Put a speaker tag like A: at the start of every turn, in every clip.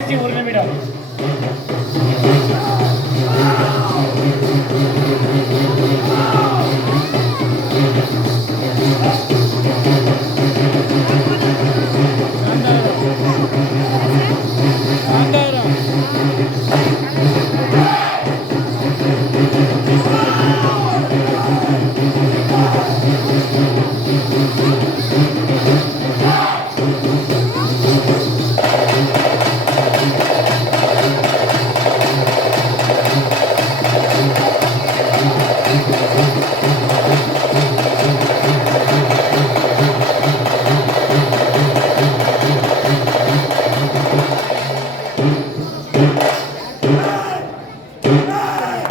A: ஒரு நிமிடம் நன்றி நன்றி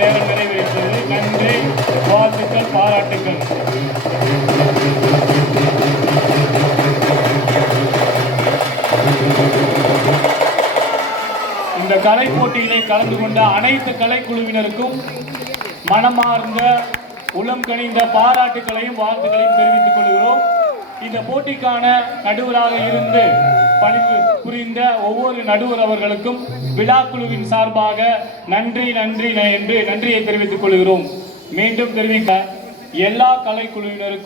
A: நேரம் நிறைவேற்றது நன்றி வாழ்த்துக்கள் பாராட்டுக்கள். இந்த கலை போட்டியிலே கலந்து கொண்ட அனைத்து கலைக்குழுவினருக்கும் மனமார்ந்த உளம் கணிந்த பாராட்டுகளையும் வாழ்த்துக்களையும் தெரிவித்துக் கொள்கிறோம். இந்த போட்டிக்கான நடுவராக இருந்து பணி புரிந்த ஒவ்வொரு நடுவர் அவர்களுக்கும் விழாக்குழுவின் சார்பாக நன்றி நன்றி என்று நன்றியை தெரிவித்துக் கொள்கிறோம். மீண்டும் தெரிவிக்க எல்லா கலைக்குழுவினருக்கும்